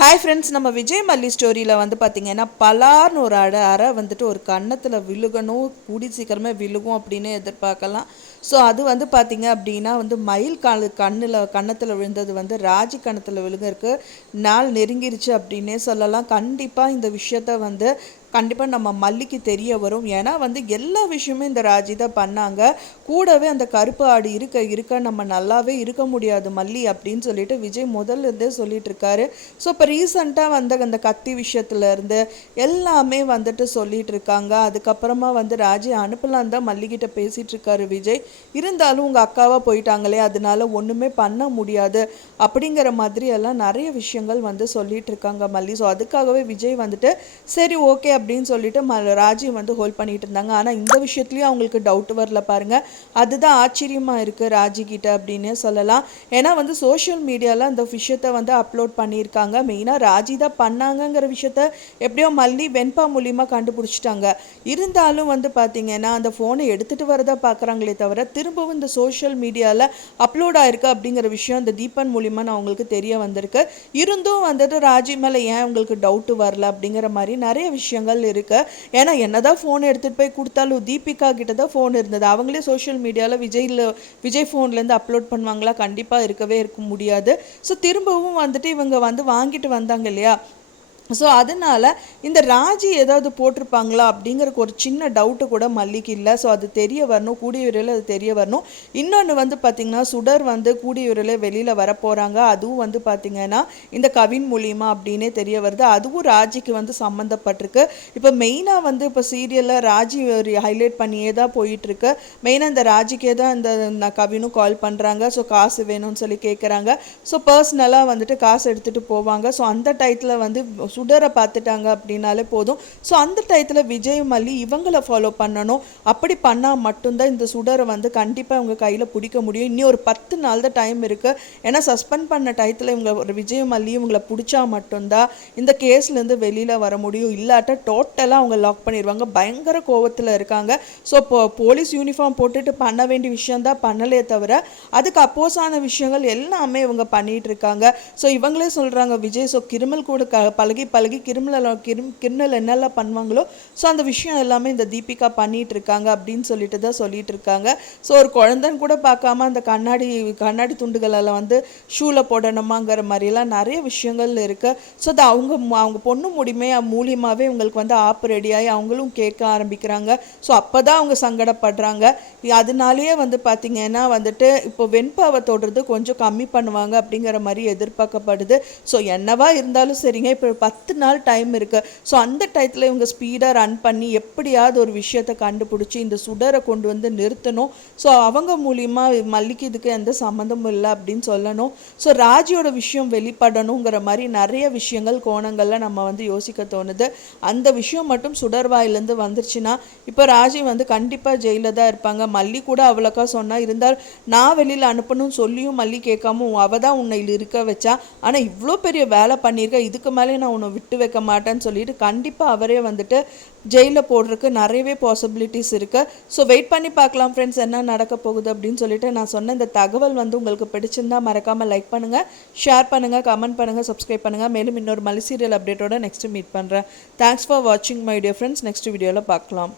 Hi friends, நம்ம விஜய் மல்லி ஸ்டோரியில் வந்து பார்த்திங்கன்னா பலார்னு ஒரு அறை வந்துட்டு ஒரு கன்னத்தில் விழுகணும், கூடி சீக்கிரமே விழுகும் அப்படின்னு எதிர்பார்க்கலாம். ஸோ அது வந்து பார்த்திங்க அப்படின்னா வந்து மயில் கன்னத்தில் விழுந்தது வந்து ராஜி கன்னத்தில் விழுகிறதுக்கு நாள் நெருங்கிருச்சு அப்படின்னே சொல்லலாம். கண்டிப்பாக இந்த விஷயத்த வந்து கண்டிப்பாக நம்ம மல்லிக்கு தெரிய வரும். ஏன்னா வந்து எல்லா விஷயமும் இந்த ராஜி தான் பண்ணாங்க. கூடவே அந்த கருப்பு ஆடு இருக்க நம்ம நல்லாவே இருக்க முடியாது மல்லி அப்படின்னு சொல்லிட்டு விஜய் முதல்ல இருந்தே சொல்லிட்டு இருக்காரு. ஸோ இப்போ ரீசண்டாக வந்து அந்த கத்தி விஷயத்துலேருந்து எல்லாமே வந்துட்டு சொல்லிட்டு இருக்காங்க. அதுக்கப்புறமா வந்து ராஜி அனுப்பலாம் தான் மல்லிகிட்ட பேசிகிட்டு இருக்காரு விஜய். இருந்தாலும் உங்கள் அக்காவாக போயிட்டாங்களே, அதனால ஒன்றுமே பண்ண முடியாது அப்படிங்கிற மாதிரி எல்லாம் நிறைய விஷயங்கள் வந்து சொல்லிட்டு இருக்காங்க மல்லி. ஸோ அதுக்காகவே விஜய் வந்துட்டு சரி ஓகே அப்படின்னு சொல்லிட்டு ராஜி வந்து ஹோல்ட் பண்ணிட்டு இருந்தாங்க. ஆனால் இந்த விஷயத்துலேயும் அவங்களுக்கு டவுட் வரல பாருங்கள். அதுதான் ஆச்சரியமாக இருக்குது ராஜி கிட்ட அப்படின்னே சொல்லலாம். ஏன்னா வந்து சோஷியல் மீடியாவில் அந்த விஷயத்தை வந்து அப்லோட் பண்ணியிருக்காங்க. மெயினாக ராஜி தான் பண்ணாங்கங்கிற விஷயத்த எப்படியோ மல்லி வெண்பா மூலியமாக கண்டுபிடிச்சிட்டாங்க. இருந்தாலும் வந்து பார்த்திங்கன்னா அந்த ஃபோனை எடுத்துகிட்டு வரதா பார்க்குறாங்களே தவிர திரும்பவும் இந்த சோஷியல் மீடியாவில் அப்லோட் ஆயிருக்கு அப்படிங்கிற விஷயம் இந்த தீபன் மூலியமாக நான் அவங்களுக்கு தெரிய வந்திருக்கு. இருந்தும் வந்துட்டு ராஜி மேலே ஏன் உங்களுக்கு டவுட்டு வரல அப்படிங்கிற மாதிரி நிறைய விஷயங்கள் இருக்கு. ஏன்னா என்னதான் ஃபோன் எடுத்துகிட்டு போய் கொடுத்தாலும் தீபிகா கிட்ட தான் ஃபோன் இருந்தது. அவங்களே சோஷியல் மீடியாவில் விஜய் ஃபோன்லேருந்து அப்லோட் பண்ணுவாங்களா? கண்டிப்பாக இருக்க முடியாது. ஸோ திரும்பவும் வந்துட்டு இவங்க வந்து வாங்கிட்டு வந்தாங்க இல்லையா? ஸோ அதனால் இந்த ராஜி ஏதாவது போட்டிருப்பாங்களா அப்படிங்கிறக்கு ஒரு சின்ன டவுட்டு கூட மல்லிக்கு இல்லை. ஸோ அது தெரிய வரணும், கூடிய விரைவில் அது தெரிய வரணும். இன்னொன்று வந்து பார்த்திங்கன்னா சுடர் வந்து கூடிய விரைவில் வெளியில் வரப்போகிறாங்க. அதுவும் வந்து பார்த்திங்கன்னா இந்த கவின் மூலியமாக அப்படின்னே தெரிய வருது. அதுவும் ராஜிக்கு வந்து சம்மந்தப்பட்டிருக்கு. இப்போ மெயினாக வந்து இப்போ சீரியலில் ராஜி ஒரு ஹைலைட் பண்ணியே தான் போயிட்டுருக்கு. மெயினாக இந்த ராஜிக்கே தான் இந்த கவினும் கால் பண்ணுறாங்க. ஸோ காசு வேணும்னு சொல்லி கேட்குறாங்க. ஸோ பர்சனலாக வந்துட்டு காசு எடுத்துகிட்டு போவாங்க. ஸோ அந்த டயத்தில் வந்து சுடரை பார்த்துட்டாங்க அப்படின்னாலே போதும். ஸோ அந்த டயத்தில் விஜய் மல்லி இவங்களை ஃபாலோ பண்ணணும். அப்படி பண்ணால் மட்டும்தான் இந்த சுடரை வந்து கண்டிப்பாக இவங்க கையில் பிடிக்க முடியும். இன்னும் ஒரு 10 நாள் தான் டைம் இருக்குது. ஏன்னா சஸ்பெண்ட் பண்ண டயத்தில் இவங்க ஒரு விஜய் மல்லி இவங்களை பிடிச்சா மட்டும்தான் இந்த கேஸ்லேருந்து வெளியில் வர முடியும். இல்லாட்ட டோட்டலாக அவங்க லாக் பண்ணிடுவாங்க. பயங்கர கோவத்தில் இருக்காங்க. ஸோ இப்போ போலீஸ் யூனிஃபார்ம் போட்டுட்டு பண்ண வேண்டிய விஷயந்தான் பண்ணலே தவிர அதுக்கு அப்போஸான விஷயங்கள் எல்லாமே இவங்க பண்ணிகிட்டு இருக்காங்க. ஸோ இவங்களே சொல்கிறாங்க விஜய் ஸோ கிரிமினல் கூட பழகி கிரிமினல் என்னெல்லாம் பண்ணுவாங்களோ ஸோ அந்த விஷயம் எல்லாமே இந்த தீபிகா பண்ணிட்டு இருக்காங்க அப்படின்னு சொல்லிட்டு தான் சொல்லிட்டு இருக்காங்க. ஸோ ஒரு குழந்தைன்னு கூட பார்க்காம அந்த கண்ணாடி துண்டுகளெல்லாம் வந்து ஷூவில் போடணுமாங்கிற மாதிரிலாம் நிறைய விஷயங்கள் இருக்குது. ஸோ அது அவங்க பொண்ணு மூலியமாகவே உங்களுக்கு வந்து ஆப் ரெடியாகி அவங்களும் கேட்க ஆரம்பிக்கிறாங்க. ஸோ அப்போ தான் அவங்க சங்கடப்படுறாங்க. அதனாலேயே வந்து பார்த்திங்கன்னா வந்துட்டு இப்போ வெண்பாவை தொடுறது கொஞ்சம் கம்மி பண்ணுவாங்க அப்படிங்கிற மாதிரி எதிர்பார்க்கப்படுது. ஸோ என்னவா இருந்தாலும் சரிங்க, இப்போ 10 நாள் டைம் இருக்குது. ஸோ அந்த டயத்தில் இவங்க ஸ்பீடாக ரன் பண்ணி எப்படியாவது ஒரு விஷயத்தை கண்டுபிடிச்சி இந்த சுடரை கொண்டு வந்து நிறுத்தணும். ஸோ அவங்க மூலியமாக மல்லிக்கு இதுக்கு எந்த சம்மந்தமும் இல்லை அப்படின்னு சொல்லணும். ஸோ ராஜியோட விஷயம் வெளிப்படணுங்கிற மாதிரி நிறைய விஷயங்கள் கோணங்களில் நம்ம வந்து யோசிக்க தோணுது. அந்த விஷயம் மட்டும் சுடர் வாயிலேருந்து வந்துருச்சுன்னா இப்போ ராஜி வந்து கண்டிப்பாக ஜெயிலில் தான் இருப்பாங்க. மல்லி கூட அவ்வளோக்கா சொன்னால் இருந்தால் நான் வெளியில் அனுப்பணும்னு சொல்லியும் மல்லி கேட்காம அவள் தான் உன்னை இருக்க வச்சா. ஆனால் இவ்வளோ பெரிய வேலை பண்ணியிருக்க, இதுக்கு மேலே நான் உன்னை விட்டு வைக்க மாட்டேன்னு சொல்லிட்டு கண்டிப்பாக அவரே வந்துட்டு ஜெயிலில் போடுறதுக்கு நிறையவே பாசிபிலிட்டிஸ் இருக்குது. ஸோ வெயிட் பண்ணி பார்க்கலாம் ஃப்ரெண்ட்ஸ் என்ன நடக்க போகுது அப்படின்னு சொல்லிட்டு. நான் சொன்ன இந்த தகவல் வந்து உங்களுக்கு பிடிச்சிருந்தா மறக்காமல் லைக் பண்ணுங்கள், ஷேர் பண்ணுங்கள், கமெண்ட் பண்ணுங்கள், சப்ஸ்கிரைப் பண்ணுங்கள். மேலும் இன்னொரு மல்லி சீரியல் அப்டேட்டோட நெக்ஸ்ட்டு மீட் பண்ணுறேன். தேங்க்ஸ் ஃபார் வாட்சிங் மை டியர் ஃப்ரெண்ட்ஸ். நெக்ஸ்ட் வீடியோவில் பார்க்கலாம்.